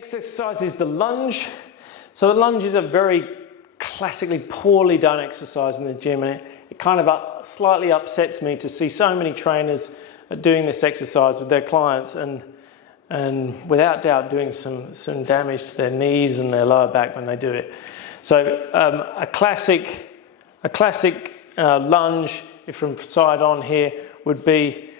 Next exercise is the lunge. So the lunge is a very classically poorly done exercise in the gym, and it kind of slightly upsets me to see so many trainers doing this exercise with their clients and without doubt doing some damage to their knees and their lower back when they do it. So a classic lunge, if from side on here, would be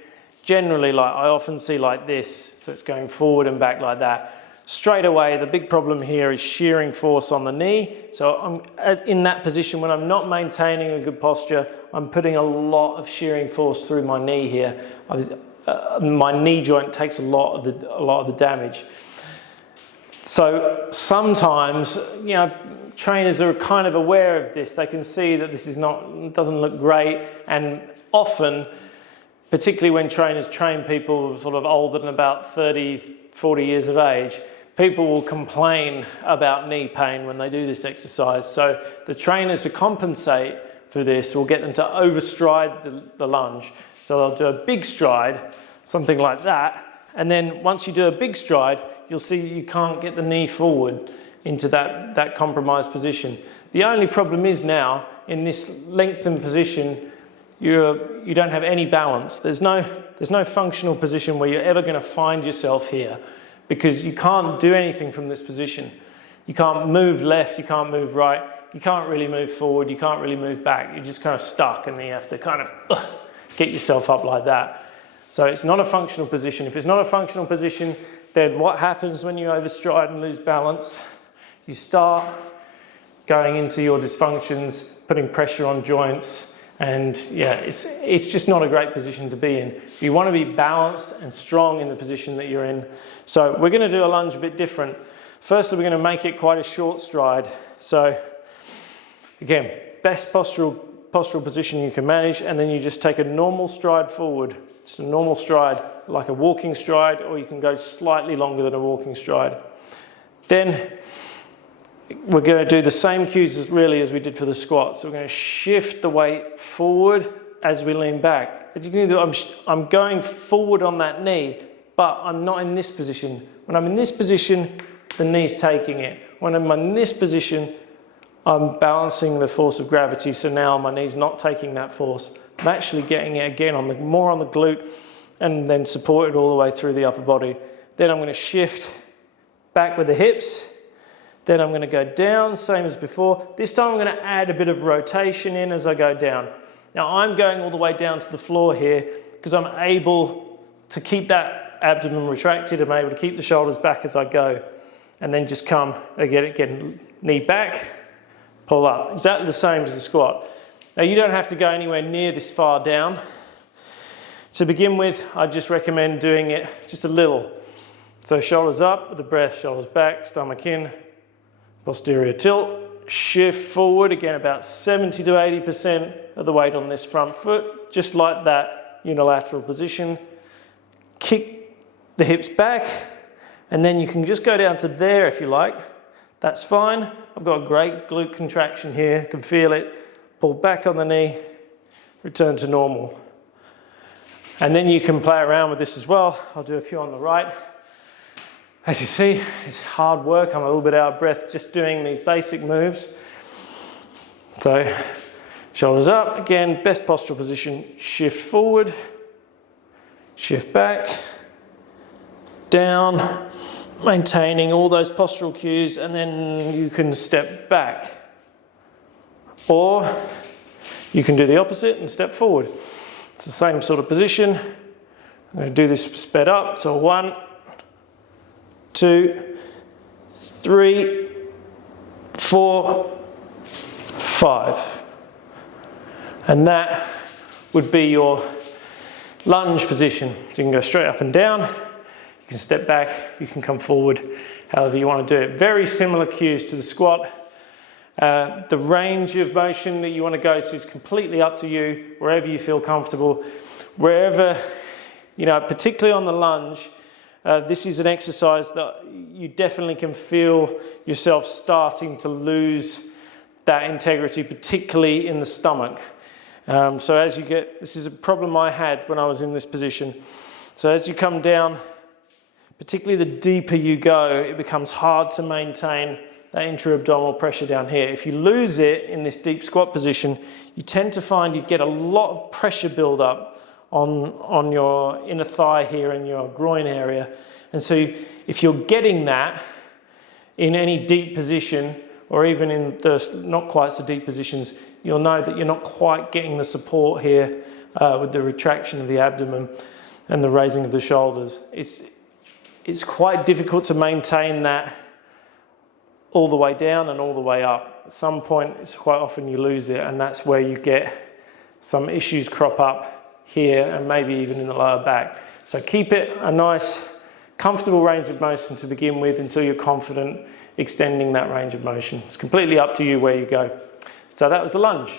generally like I often see like this. So it's going forward and back like that. Straight away, the big problem here is shearing force on the knee. So in that position, when I'm not maintaining a good posture, I'm putting a lot of shearing force through my knee here. My knee joint takes a lot of the damage. So sometimes, you know, trainers are kind of aware of this. They can see that this doesn't look great, and often, particularly when trainers train people sort of older than about 30, 40 years of age, people will complain about knee pain when they do this exercise. So the trainers, to compensate for this, will get them to overstride the lunge. So they'll do a big stride, something like that, and then once you do a big stride, you'll see you can't get the knee forward into that compromised position. The only problem is now, in this lengthened position, you don't have any balance. There's no functional position where you're ever going to find yourself here, because you can't do anything from this position. You can't move left, you can't move right, you can't really move forward, you can't really move back. You're just kind of stuck, and then you have to kind of get yourself up like that. So it's not a functional position. If it's not a functional position, then what happens when you overstride and lose balance? You start going into your dysfunctions, putting pressure on joints, and yeah, it's just not a great position to be in. You want to be balanced and strong in the position that you're in. So we're going to do a lunge a bit different. Firstly, we're going to make it quite a short stride. So again, best postural position you can manage, and then you just take a normal stride forward. It's a normal stride, like a walking stride, or you can go slightly longer than a walking stride. Then we're going to do the same cues as we did for the squat. So we're going to shift the weight forward as we lean back. As you can see, I'm going forward on that knee, but I'm not in this position. When I'm in this position, the knee's taking it. When I'm in this position, I'm balancing the force of gravity, so now my knee's not taking that force. I'm actually getting it again more on the glute, and then supported all the way through the upper body. Then I'm going to shift back with the hips. Then I'm going to go down, same as before. This time I'm going to add a bit of rotation in as I go down. Now I'm going all the way down to the floor here because I'm able to keep that abdomen retracted. I'm able to keep the shoulders back as I go. And then just come, again, knee back, pull up. Exactly the same as the squat. Now you don't have to go anywhere near this far down. To begin with, I just recommend doing it just a little. So shoulders up with the breath, shoulders back, stomach in. Posterior tilt, shift forward, again about 70 to 80% of the weight on this front foot, just like that unilateral position. Kick the hips back, and then you can just go down to there if you like. That's fine. I've got a great glute contraction here, can feel it. Pull back on the knee, return to normal. And then you can play around with this as well. I'll do a few on the right. As you see, it's hard work. I'm a little bit out of breath just doing these basic moves. So, shoulders up. Again, best postural position. Shift forward. Shift back. Down. Maintaining all those postural cues, and then you can step back. Or you can do the opposite and step forward. It's the same sort of position. I'm going to do this sped up. So 1, 2, 3, 4, 5. And that would be your lunge position. So you can go straight up and down, you can step back, you can come forward, however you want to do it. Very similar cues to the squat. The range of motion that you want to go to is completely up to you, wherever you feel comfortable. Wherever, particularly on the lunge, this is an exercise that you definitely can feel yourself starting to lose that integrity, particularly in the stomach. So as you this is a problem I had when I was in this position. So as you come down, particularly the deeper you go, it becomes hard to maintain that intra-abdominal pressure down here. If you lose it in this deep squat position, you tend to find you get a lot of pressure build up on your inner thigh here and your groin area. And so if you're getting that in any deep position, or even in the not quite so deep positions, you'll know that you're not quite getting the support here with the retraction of the abdomen and the raising of the shoulders. It's quite difficult to maintain that all the way down and all the way up. At some point, it's quite often you lose it, and that's where you get some issues crop up here and maybe even in the lower back. So keep it a nice, comfortable range of motion to begin with until you're confident extending that range of motion. It's completely up to you where you go. So that was the lunge.